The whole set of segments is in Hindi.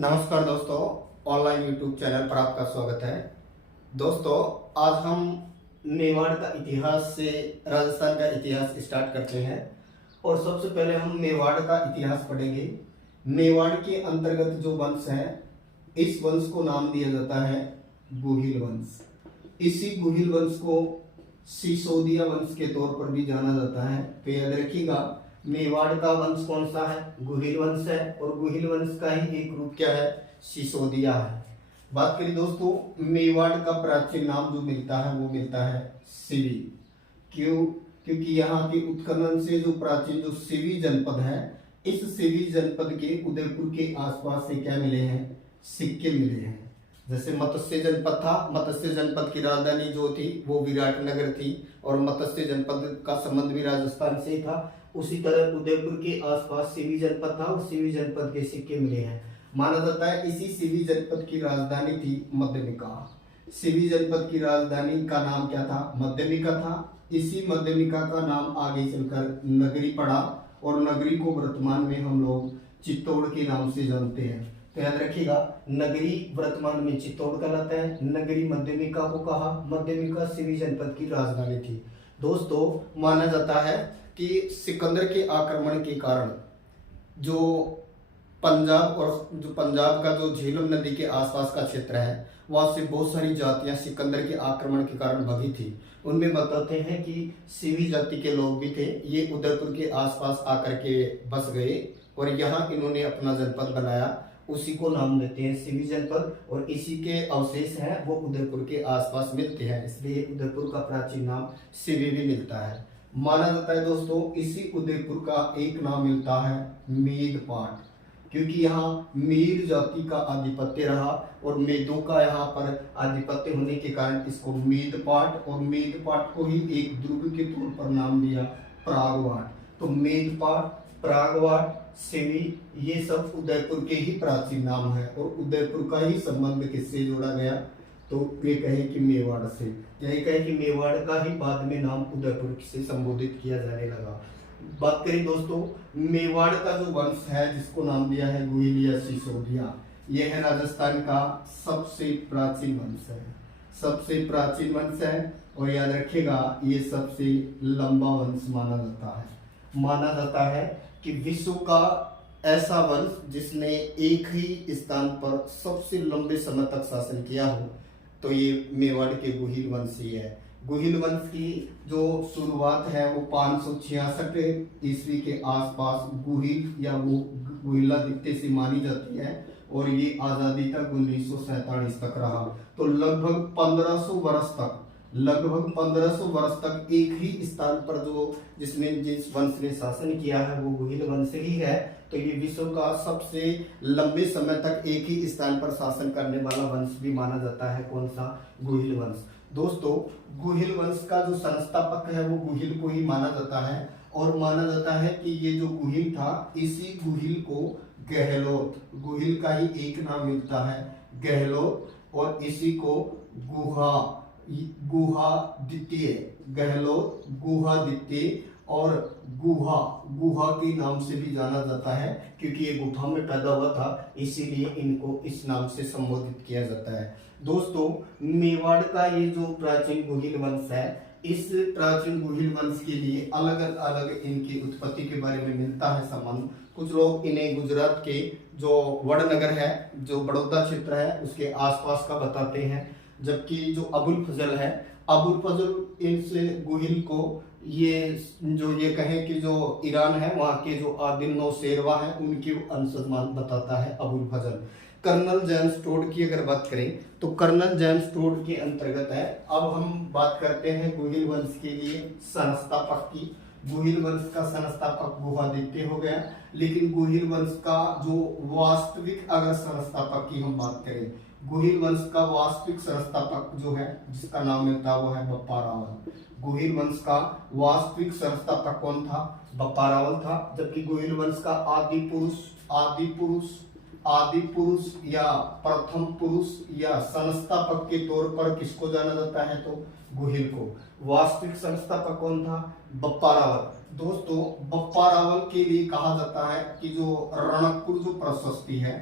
नमस्कार दोस्तों, ऑनलाइन यूट्यूब चैनल पर आपका स्वागत है। दोस्तों, आज हम मेवाड़ का इतिहास से राजस्थान का इतिहास स्टार्ट करते हैं और सबसे पहले हम मेवाड़ का इतिहास पढ़ेंगे। मेवाड़ के अंतर्गत जो वंश है, इस वंश को नाम दिया जाता है गुहिल वंश। इसी गुहिल वंश को सिसोदिया वंश के तौर पर भी जाना जाता है। तो याद रखिएगा, मेवाड़ का वंश कौन सा है? गुहिल वंश है। और गुहिल वंश का ही एक रूप क्या है? सिसोदिया है। बात करें दोस्तों, मेवाड़ का प्राचीन नाम जो मिलता है वो मिलता है सिवी। क्यों? क्योंकि यहाँ के उत्खनन से जो प्राचीन जो सिवी जनपद है, इस सिवी जनपद के उदयपुर के आसपास से क्या मिले हैं? सिक्के मिले हैं। जैसे मत्स्य जनपद था, मत्स्य जनपद की राजधानी जो थी वो विराटनगर थी और मत्स्य जनपद का संबंध भी राजस्थान से था। उसी तरह उदयपुर के आसपास सिवी जनपद था और सिवी जनपद के सिक्के मिले हैं। माना जाता है इसी सिवी जनपद की राजधानी थी मध्यमिका। सिवी जनपद की राजधानी का नाम क्या था? मध्यमिका था। इसी मध्यमिका का नाम आगे चलकर नगरी पड़ा और नगरी को वर्तमान में हम लोग चित्तौड़ के नाम से जानते हैं। तो याद रखिएगा, नगरी वर्तमान में चित्तौड़ कहलाता है। नगरी मध्यमिका को कहा। मध्यमिका सिवी जनपद की राजधानी थी। दोस्तों, माना जाता है कि सिकंदर के आक्रमण के कारण जो पंजाब का जो झेलम नदी के आसपास का क्षेत्र है, वहां से बहुत सारी जातियां सिकंदर के आक्रमण के कारण भगी थी। उनमें बताते हैं कि सिवी जाति के लोग भी थे। ये उदयपुर के आसपास आकर के बस गए और यहाँ इन्होंने अपना जनपद बनाया। उसी को नाम देते हैं सिवी जनपद और इसी के अवशेष हैं वो उदयपुर के आसपास मिलते हैं, इसलिए उदयपुर का प्राचीन नाम सिवी भी मिलता है। माना जाता है दोस्तों, इसी उदयपुर का एक नाम मिलता है मेदपाट, क्योंकि यहाँ मीर जाति का आधिपत्य रहा और मेदों का यहाँ पर आधिपत्य होने के कारण इसको मेदपाट, और मेदपाट को ही एक दुर्ग के तौर पर नाम दिया प्रागवाट। तो मेदपाट, प्रागवाट, सिवी, ये सब उदयपुर के ही प्राचीन नाम है और उदयपुर का ही संबंध किससे जोड़ा गया? तो ये कहे कि मेवाड़ से। यही कहे कि मेवाड़ का ही बाद में नाम उदयपुर से संबोधित किया जाने लगा। बात करें दोस्तों, मेवाड़ का जो वंश है जिसको नाम दिया है गुहिल या सिसोदिया, यह है राजस्थान का सबसे प्राचीन वंश है। सबसे प्राचीन वंश है और याद रखिएगा, ये सबसे लंबा वंश माना जाता है। माना जाता है कि विश्व का ऐसा वंश जिसने एक ही स्थान पर सबसे लंबे समय तक शासन किया हो, तो ये मेवाड़ के गुहिल वंश ही है। गुहिल वंश की जो शुरुआत है वो 566 ईस्वी के आसपास गुहिल या वो गुहिलादित्य से मानी जाती है और ये आजादी तक 1947 तक रहा। तो लगभग 1500 वर्ष तक एक ही स्थान पर जिस वंश ने शासन किया है वो गुहिल वंश ही है। तो ये विश्व का सबसे लंबे समय तक एक ही स्थान पर शासन करने वाला वंश भी माना जाता है। कौन सा? गुहिल वंश। दोस्तों, गुहिल वंश का जो संस्थापक है वो गुहिल को ही माना जाता है और माना जाता है कि ये जो गुहिल था, इसी गुहिल को गहलोत, गुहिल का ही एक नाम मिलता है गहलोत, और इसी को गुहादित्य, गहलोत, गुहादित्य और गुहा के नाम से भी जाना जाता है, क्योंकि ये गुफा में पैदा हुआ था, इसीलिए इनको इस नाम से संबोधित किया जाता है। दोस्तों, मेवाड़ का ये जो प्राचीन गुहिल वंश है, इस प्राचीन गुहिल वंश के लिए अलग अलग इनकी उत्पत्ति के बारे में मिलता है संबंध। कुछ लोग इन्हें गुजरात के जो वडनगर है, जो बड़ौदा क्षेत्र है, उसके आसपास का बताते हैं, जबकि जो अबुल फजल है, अबुल फजल इनसे गुहिल को ये कहें कि जो ईरान है वहाँ के जो आदिम नौशेरवा है उनकी अंशज बताता है अबुल फजल। कर्नल जेम्स टोड की अगर बात करें तो कर्नल जेम्स टोड के अंतर्गत है। अब हम बात करते हैं गुहिल वंश के लिए संस्थापक की। गुहिल वंश का संस्थापक गुहादित्य हो गया, लेकिन गुहिल वंश का जो वास्तविक अगर संस्थापक की हम बात करें, गुहिल वंश का वास्तविक संस्थापक जो है जिसका नाम मिलता है वो है बप्पा रावल। गुहिल वंश का वास्तविक संस्थापक कौन था? बप्पा रावल था। जबकि गुहिल वंश का आदि पुरुष या प्रथम पुरुष या संस्थापक के तौर पर किसको जाना जाता है? तो गुहिल को। वास्तविक संस्थापक कौन था? बप्पा रावल। दोस्तों, बप्पा रावल के लिए कहा जाता है कि जो रणकपुर जो प्रशस्ति है,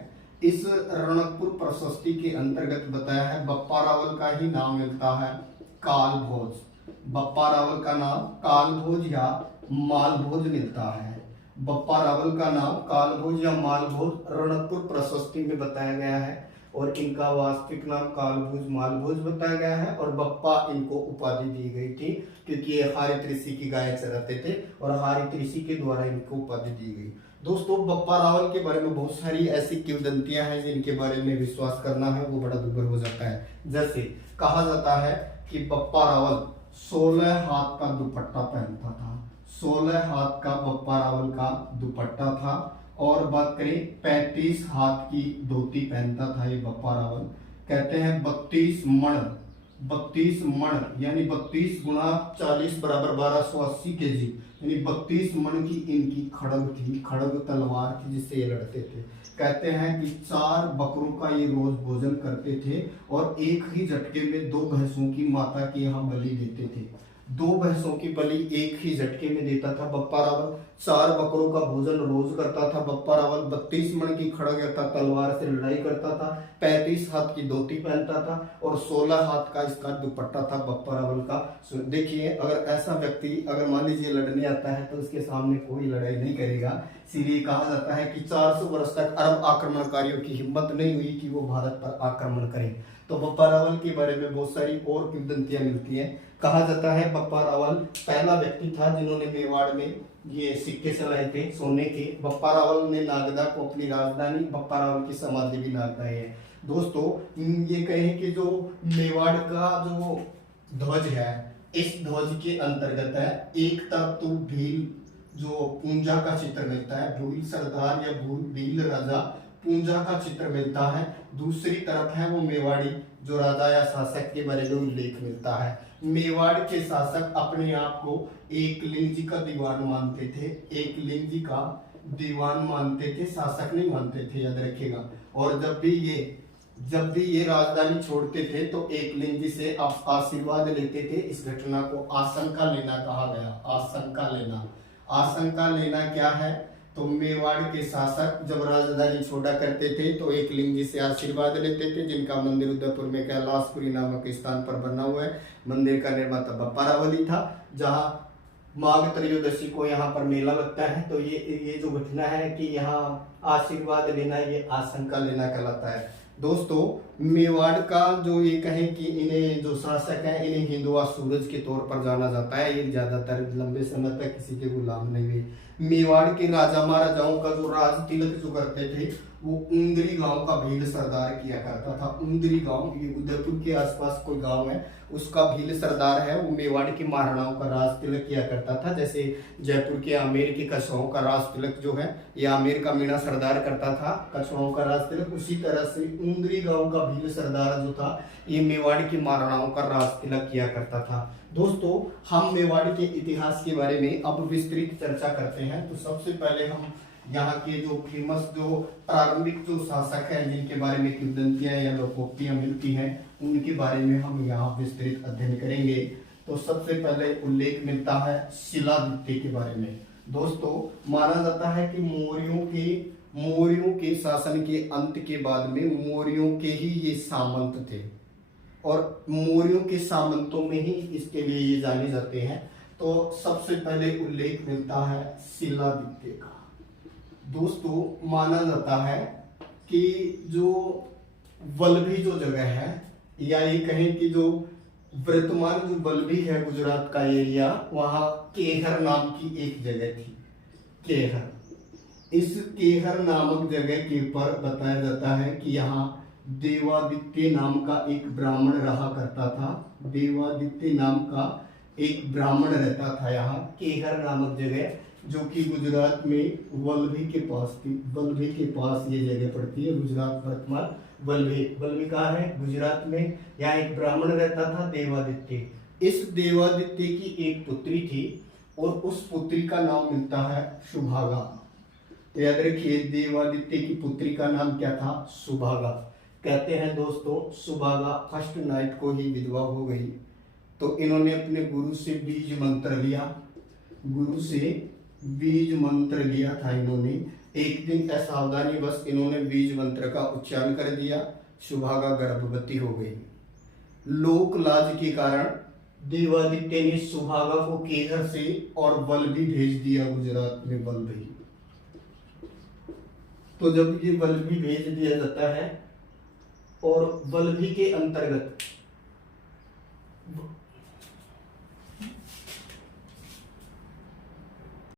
इस रणकपुर प्रशस्ति के अंतर्गत बताया है बप्पा रावल का ही नाम मिलता है कालभोज। बप्पा रावल का नाम कालभोज या मालभोज मिलता है। बप्पा रावल का नाम कालभोज या मालभोज रणकपुर प्रशस्ति में बताया गया है और इनका वास्तविक नाम कालभोज मालभोज बताया गया है और बप्पा इनको उपाधि दी गई थी क्योंकि ये हारित ऋषि की गाय चराते थे और हारित ऋषि के द्वारा इनको उपाधि दी गई। दोस्तों बप्पा रावल के बारे में बहुत सारी ऐसी किंवदंतियां हैं जिनके बारे में विश्वास करना है वो बड़ा दुर्भर हो जाता है। जैसे कहा जाता है कि बप्पा रावल 16 हाथ का दुपट्टा पहनता था। 16 हाथ का बप्पा रावल का दुपट्टा था। और बात करें 35 हाथ की धोती पहनता था ये बप्पा रावल। कहते हैं 32 मण यानी 32 गुणा 40 बराबर 1280 केजी यानी 32 मण की इनकी खड़ग थी, खड़ग तलवार थी जिससे ये लड़ते थे। कहते हैं कि 4 बकरों का ये रोज भोजन करते थे और एक ही झटके में 2 भैंसों की माता की यहाँ बलि देते थे। 2 भैंसों की बलि एक ही झटके में देता था बप्पा रावल। 4 बकरों का भोजन रोज करता था बप्पा रावल। 32 मण की खड़ग तलवार से लड़ाई करता था। 35 हाथ की धोती पहनता था और 16 हाथ का इसका दुपट्टा था बप्पा रावल का। देखिए अगर ऐसा व्यक्ति अगर मान लीजिए लड़ने आता है तो उसके सामने कोई लड़ाई नहीं करेगा। इसीलिए कहा जाता है कि 400 वर्ष तक अरब आक्रमणकारियों की हिम्मत नहीं हुई कि वो भारत पर आक्रमण करें। तो बप्पा रावल के बारे में बहुत सारी और किंवदंतियां मिलती हैं। कहा जाता है बप्पा रावल पहला व्यक्ति था जिन्होंने मेवाड़ में ये सिक्के चलाए थे सोने के। बप्पा रावल ने नागदा को अपनी राजधानी, बप्पा रावल की समाधि भी नागदा है। दोस्तों ये कहें कि जो मेवाड़ का जो ध्वज है इस ध्वज के अंतर्गत है एकता तू भील जो पूंजा का चित्र मिलता है। भूल सरदार या भील राजा पूंजा का चित्र मिलता है। दूसरी तरफ है वो मेवाड़ी जो राजा या शासक के बारे में उल्लेख मिलता है। मेवाड़ के शासक अपने आप को एकलिंग जी का दीवान मानते थे। एकलिंग जी का दीवान मानते थे, शासक नहीं मानते थे, याद रखिएगा। और जब भी ये राजधानी छोड़ते थे तो एकलिंग जी से आशीर्वाद लेते थे। इस घटना को आशंका लेना कहा गया। आशंका लेना क्या है? तो मेवाड़ के शासक जब राजधानी छोड़ा करते थे तो एकलिंग जी से आशीर्वाद लेते थे, जिनका मंदिर उदयपुर में कैलाशपुरी नामक स्थान पर बना हुआ है। मंदिर का निर्माता बप्पा रावल ही था। जहाँ माघ त्रयोदशी को यहाँ पर मेला लगता है। तो ये जो घटना है कि यहाँ आशीर्वाद लेना, ये आशंका लेना कहलाता है। दोस्तों मेवाड़ का जो ये कहें कि इन्हें जो शासक है इन्हें हिंदुआ सूरज के तौर पर जाना जाता है। ये ज्यादातर लंबे समय तक किसी के गुलाम नहीं हुए। मेवाड़ के राजा महाराजाओं का जो राज तिलक जो करते थे वो उंदरी गांव का भील सरदार किया करता था। उंदरी गांव ये उदयपुर के आसपास कोई गांव है, उसका भील सरदार है वो मेवाड़ की महाराणाओं का राज तिलक किया करता था। जैसे जयपुर के आमेर के कछुओं का राज तिलक जो है ये आमेर का मीणा सरदार करता था कछुओं का राज तिलक, उसी तरह से उंदरी गांव का भील सरदार जो था ये मेवाड़ की महाराणाओं का राज तिलक किया करता था। दोस्तों हम मेवाड़ के इतिहास के बारे में अब विस्तृत चर्चा करते हैं। तो सबसे पहले हम यहाँ के जो फेमस जो प्रारंभिक जो शासक हैं जिनके बारे में किंवदंतियां या लोकोक्तियां मिलती हैं उनके बारे में हम यहाँ विस्तृत अध्ययन करेंगे। तो सबसे पहले उल्लेख मिलता है शिलादित्य के बारे में। दोस्तों माना जाता है कि मौर्यों के शासन के अंत के बाद में मौर्यों के ही ये सामंत थे और मौर्यों के सामंतों में ही इसके लिए ये जाने जाते हैं। तो सबसे पहले उल्लेख मिलता है शिलादित्य का। दोस्तों माना जाता है कि जो वल्लभी जो जगह है या ये कहें कि जो वर्तमान जो वल्लभी है गुजरात का एरिया, वहां केहर नाम की एक जगह थी। केहर, इस केहर नामक जगह के ऊपर बताया जाता है कि यहाँ देवादित्य नाम का एक ब्राह्मण रहा करता था। देवादित्य नाम का एक ब्राह्मण रहता था यहाँ केहर नामक जगह, जो कि गुजरात में वल्लभी के पास थी। वल्लभी के पास ये जगह पड़ती है, गुजरात वर्तमान वल्लभी कहाँ है? गुजरात में। यहाँ एक ब्राह्मण रहता था देवादित्य। इस देवादित्य की एक पुत्री थी और उस पुत्री का नाम मिलता है सुभागा। तो याद रखिए देवादित्य की पुत्री का नाम क्या था? सुभागा। कहते हैं दोस्तों सुभागा फर्स्ट नाइट को ही विधवा हो गई। तो इन्होंने अपने गुरु से बीज मंत्र लिया। गुरु से बीज मंत्र लिया था इन्होंने। एक दिन असावधानीवश इन्होंने बीज मंत्र का उच्चारण कर दिया, सुभागा गर्भवती हो गई। लोक लाज के कारण देवादित्य ने सुभागा को केहर से और वल्लभी भेज दिया, गुजरात में वल्लभी। तो जब ये वल्लभी भेज दिया जाता है और वल्लभी के अंतर्गत